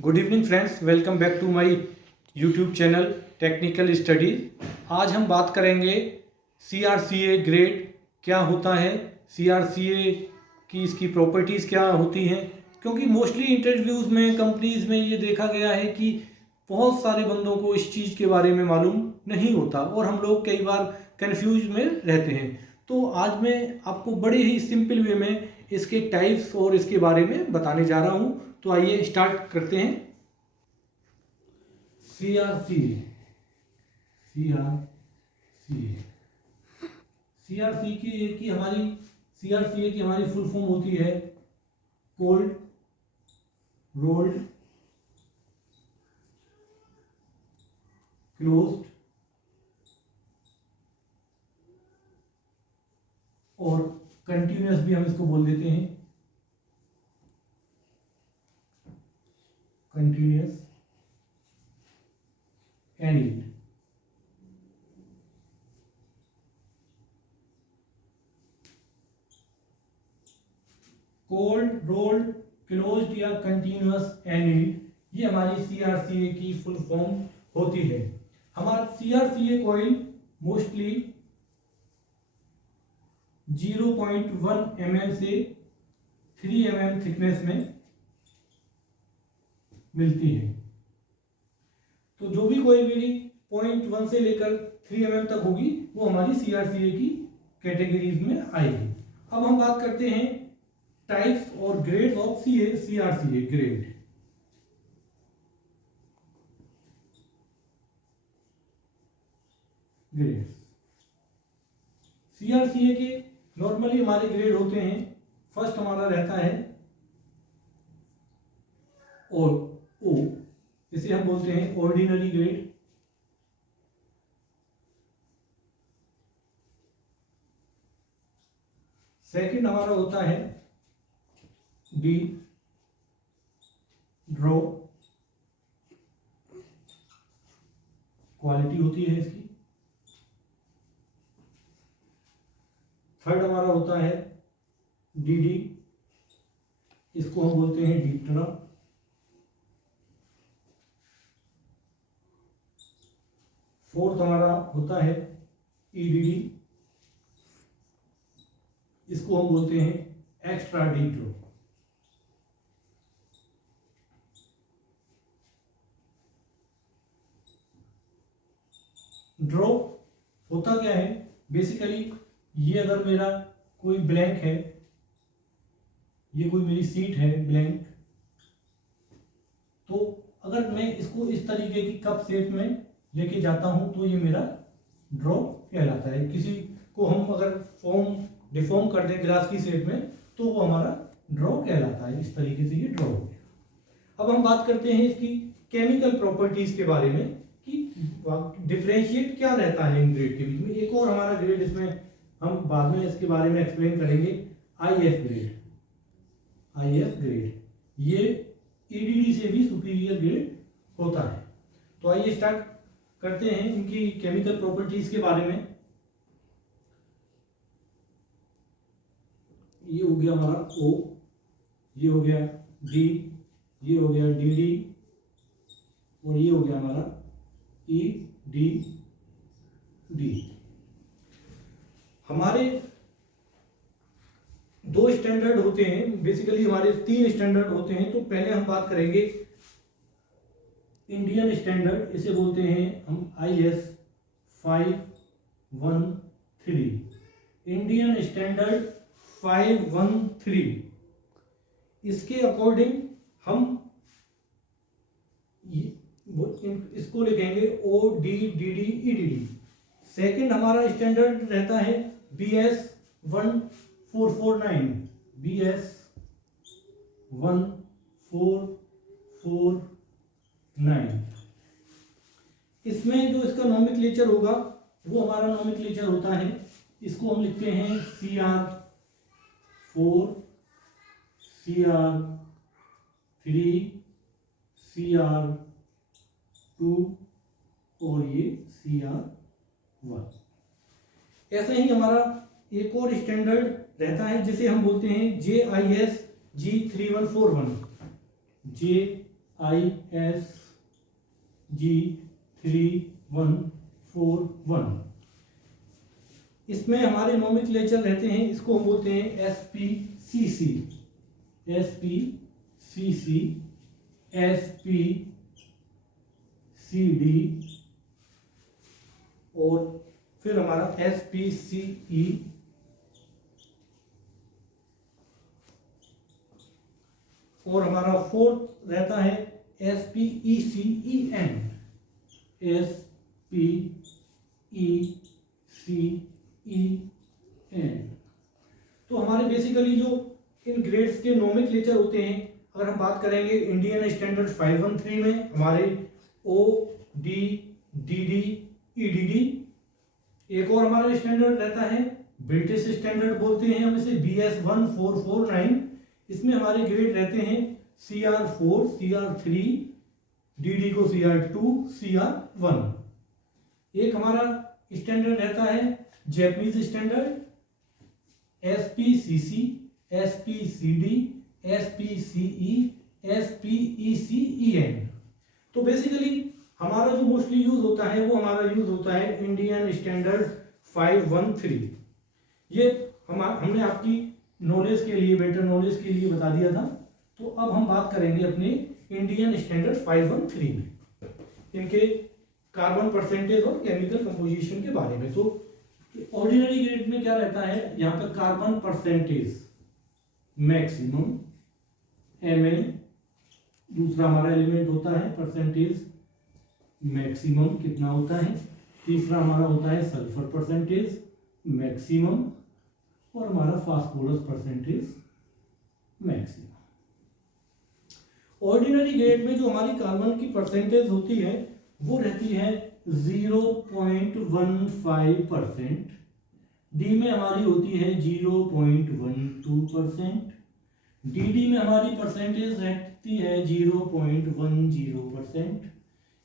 Good evening friends, welcome back to my YouTube channel technical studies. आज हम बात करेंगे सीआरसीए ग्रेड क्या होता है, सीआरसीए की इसकी प्रॉपर्टीज़ क्या होती हैं। क्योंकि मोस्टली इंटरव्यूज़ में कंपनीज़ में ये देखा गया है कि बहुत सारे बंदों को इस चीज़ के बारे में मालूम नहीं होता और हम लोग कई बार कंफ्यूज में रहते हैं। तो आज मैं आपको बड़े ही सिंपल वे में इसके टाइप्स और इसके बारे में बताने जा रहा हूँ। तो आइए स्टार्ट करते हैं। सीआरसीए सीआरसीए की हमारी फुल फॉर्म होती है कोल्ड रोल्ड क्लोज्ड और कंटिन्यूअस भी हम इसको बोल देते हैं, कंटिन्यूअस एनीड। कोल्ड रोल्ड क्लोज्ड या कंटिन्यूअस एनीड, ये हमारी सीआरसीए की फुल फॉर्म होती है। हमारा सीआरसीए कॉइल मोस्टली 0.1 mm से 3 mm थिकनेस में मिलती है। तो जो भी कोई मेरी 0.1 से लेकर 3 mm तक होगी वो हमारी सीआरसीए की कैटेगरीज में आएगी। अब हम बात करते हैं टाइप्स और ग्रेड्स ऑफ सीआरसीए ग्रेड। ग्रेड्स सीआरसीए के नॉर्मली हमारे ग्रेड होते हैं। फर्स्ट हमारा रहता है और ओ, इसे हम बोलते हैं ऑर्डिनरी ग्रेड। सेकंड हमारा होता है डी, ड्रॉ, क्वालिटी होती है इसकी। थर्ड हमारा होता है डीडी, इसको हम बोलते हैं डीप ड्रॉ। फोर्थ हमारा होता है ईडीडी, इसको हम बोलते हैं एक्स्ट्रा डीप ड्रॉ। ड्रॉ होता क्या है बेसिकली, ये अगर मेरा कोई ब्लैंक है, ये कोई मेरी सीट है ब्लैंक, तो अगर मैं इसको इस तरीके की कप शेप में लेके जाता हूं तो ये मेरा ड्रॉ कहलाता है। किसी को हम अगर फॉर्म डिफॉर्म कर दें ग्लास की शेप में तो वो हमारा ड्रॉ कहलाता है। इस तरीके से ये ड्रॉ हो गया। अब हम बात करते हैं इसकी केमिकल प्रॉपर्टीज के बारे में कि डिफरेंशिएट क्या रहता है इन ग्रेड के बीच में। एक और हमारा ग्रेड, इसमें हम बाद में इसके बारे में एक्सप्लेन करेंगे, आईएफ ग्रेड। आईएफ ग्रेड ये ईडीडी से भी सुपीरियर ग्रेड होता है। तो आइए स्टार्ट करते हैं इनकी केमिकल प्रॉपर्टीज के बारे में। ये हो गया हमारा ओ, ये हो गया डी, ये हो गया डीडी और ये हो गया हमारा ई डी डी। हमारे दो स्टैंडर्ड होते हैं, बेसिकली हमारे 3 स्टैंडर्ड होते हैं। तो पहले हम बात करेंगे इंडियन स्टैंडर्ड, इसे बोलते हैं हम IS 513। इंडियन स्टैंडर्ड 513, इसके अकॉर्डिंग हम इसको लिखेंगे O D D D E D D. Second हमारा स्टैंडर्ड रहता है BS 1449, BS 1449। इसमें जो इसका नोमेनक्लेचर होगा वो हमारा नोमेनक्लेचर होता है, इसको हम लिखते हैं CR4, CR3, CR2 और ये CR1। ऐसे ही हमारा एक और स्टैंडर्ड रहता है जिसे हम बोलते हैं JIS G3141, JIS ISG3141। इसमें हमारे नोमेनक्लेचर रहते हैं, इसको हम बोलते हैं SPCC, SPCD और फिर हमारा SPCE और हमारा फोर्थ रहता है SPECEN। तो हमारे बेसिकली जो इन ग्रेड्स के नोमेनक्लेचर होते हैं, अगर हम बात करेंगे इंडियन स्टैंडर्ड 513 में हमारे OD DD EDD, एक और हमारा स्टैंडर्ड रहता है ब्रिटिश स्टैंडर्ड बोलते हैं हम इसे BS1449। इसमें हमारे ग्रेड रहते हैं CR4 CR3 DD को CR2 CR1। एक हमारा स्टैंडर्ड रहता है Japanese standard SPCC SPCD SPCE SPECEN। तो बेसिकली हमारा जो मोस्टली यूज होता है वो हमारा यूज होता है इंडियन स्टैंडर्ड 513। ये हमने आपकी नॉलेज के लिए, बेटर नॉलेज के लिए बता दिया था। तो अब हम बात करेंगे अपने इंडियन स्टैंडर्ड 513 में इनके कार्बन परसेंटेज और केमिकल कंपोजिशन के बारे में। तो ऑर्डिनरी ग्रेड में क्या रहता है, यहाँ पर कार्बन परसेंटेज मैक्सिमम Mn, दूसरा हमारा एलिमेंट होता है परसेंटेज मैक्सिमम कितना होता है, तीसरा हमारा होता है सल्फर परसेंटेज मैक्सिमम और हमारा phosphorus percentage maximum. Ordinary grade में जो हमारी कार्बन की परसेंटेज होती है वो रहती है 0.15%, डी में हमारी होती है 0.12%, डीडी में हमारी परसेंटेज रहती है 0.10%,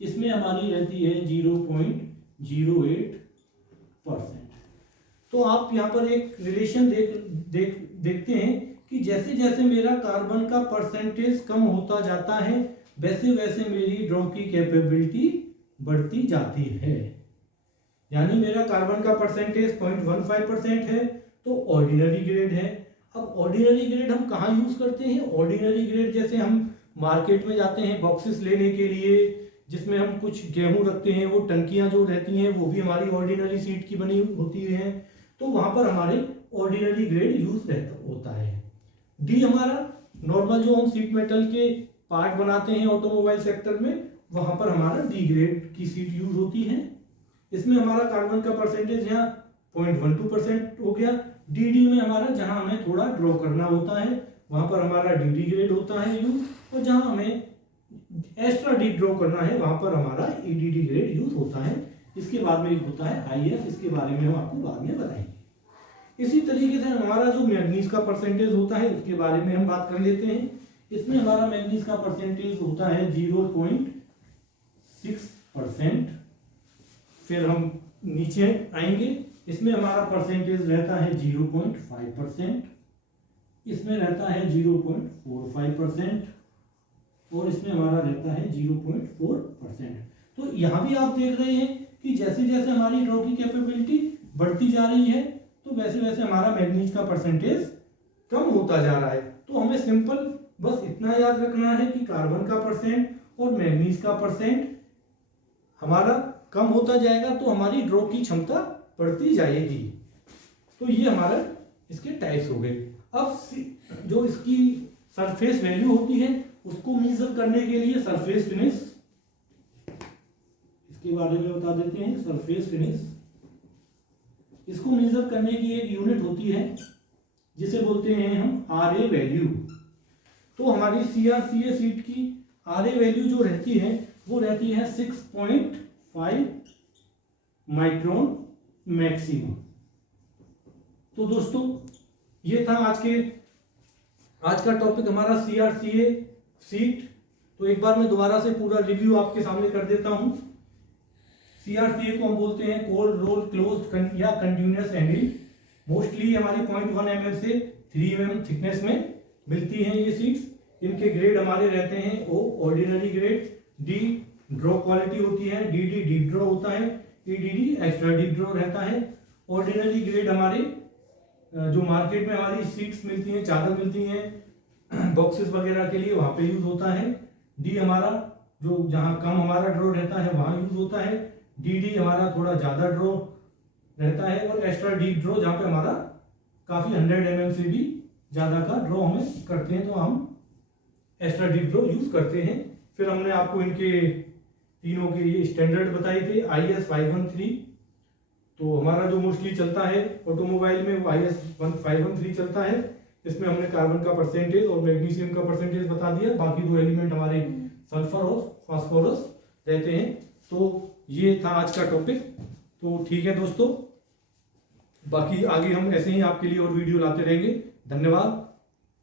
इसमें हमारी रहती है 0.08%। तो आप यहाँ पर एक रिलेशन देखते हैं कि जैसे जैसे मेरा कार्बन का परसेंटेज कम होता जाता है वैसे वैसे मेरी ड्रॉ की कैपेबिलिटी बढ़ती जाती है। यानी मेरा कार्बन का परसेंटेज 0.15% है तो ऑर्डिनरी ग्रेड है। अब ऑर्डिनरी ग्रेड हम कहाँ यूज करते हैं, ऑर्डिनरी ग्रेड जैसे हम मार्केट में जाते हैं बॉक्सेस लेने के लिए जिसमें हम कुछ गेहूं रखते हैं, वो टंकियां जो रहती हैं वो भी हमारी ऑर्डिनरी सीट की बनी होती है, तो वहां पर हमारे ऑर्डिनरी ग्रेड यूज होता है। डी हमारा नॉर्मल जो हम सीट मेटल के पार्ट बनाते हैं ऑटोमोबाइल सेक्टर में, वहां पर हमारा डी ग्रेड की सीट यूज होती है। इसमें हमारा कार्बन का परसेंटेज यहाँ 0.12% हो गया। डी में हमारा जहां हमें थोड़ा ड्रॉ करना होता है वहां पर हमारा डी ग्रेड होता है यूज, और जहां हमें एक्स्ट्रा डी ड्रॉ करना है वहां पर हमारा ईडीडी ग्रेड यूज होता है। इसके बाद में एक होता है IF, इसके बारे में हम आपको बाद में बताएंगे। इसी तरीके से हमारा जो मैग्नीज का परसेंटेज होता है उसके बारे में हम बात कर लेते हैं। इसमें हमारा मैग्नीज का परसेंटेज होता है 0.6%। फिर हम नीचे आएंगे, इसमें हमारा परसेंटेज रहता है 0.5%, इसमें रहता है 0.45% और इसमें हमारा रहता है 0.4%। तो यहाँ भी आप देख रहे हैं कि जैसे जैसे हमारी ड्रॉ की कैपेबिलिटी बढ़ती जा रही है तो वैसे वैसे हमारा मैग्नीज का परसेंटेज कम होता जा रहा है। तो हमें सिंपल बस इतना याद रखना है कि कार्बन का परसेंट और मैग्नीज का परसेंट हमारा कम होता जाएगा तो हमारी ड्रॉ की क्षमता बढ़ती जाएगी। तो ये हमारा इसके टाइप्स हो गए। अब जो इसकी सरफेस वैल्यू होती है उसको मेजर करने के लिए सरफेस फिनिश, इसके बारे में बता देते हैं। सरफेस फिनिश इसको मेजर करने की एक यूनिट होती है जिसे बोलते हैं हम RA वैल्यू। तो हमारी CRCA सीट की RA वैल्यू जो रहती है वो रहती है 6.5 माइक्रोन मैक्सिमम। तो दोस्तों ये था आज का टॉपिक हमारा CRCA सीट। तो एक बार मैं दोबारा से पूरा रिव्यू आपके सामने कर देता हूं। CRCA को हम बोलते हैं कोल्ड रोल क्लोज्ड या कंटिन्यूअस एंगल। मोस्टली हमारी 0.1 mm से 3 mm थिकनेस में मिलती हैं ये सीट्स। इनके ग्रेड हमारे रहते हैं O ordinary grade, D draw quality होती है, डी डी डीप ड्रॉ होता है, E D D extra deep draw रहता है। ऑर्डिनरी ग्रेड हमारे जो मार्केट में हमारी सीट्स मिलती हैं, चादर मिलती हैं बॉक्सेस वगैरह के लिए, वहाँ पे यूज होता है। डी हमारा जो जहाँ कम हमारा ड्रॉ रहता है वहाँ यूज होता है। डी डी हमारा थोड़ा ज़्यादा ड्रॉ रहता है, और एक्स्ट्रा डीप ड्रॉ जहाँ पे हमारा काफ़ी 100 mm से भी ज़्यादा का ड्रॉ हमें करते हैं तो हम एक्स्ट्रा डीप ड्रॉ यूज करते हैं। फिर हमने आपको इनके तीनों के ये स्टैंडर्ड बताए थे, IS 513 तो हमारा जो मोस्टली चलता है ऑटोमोबाइल में वो IS 513 चलता है। इसमें हमने कार्बन का परसेंटेज और मैग्नीशियम का परसेंटेज बता दिया, बाकी दो एलिमेंट हमारे सल्फर और फास्फोरस रहते हैं। तो ये था आज का टॉपिक। तो ठीक है दोस्तों, बाकी आगे हम ऐसे ही आपके लिए और वीडियो लाते रहेंगे। धन्यवाद।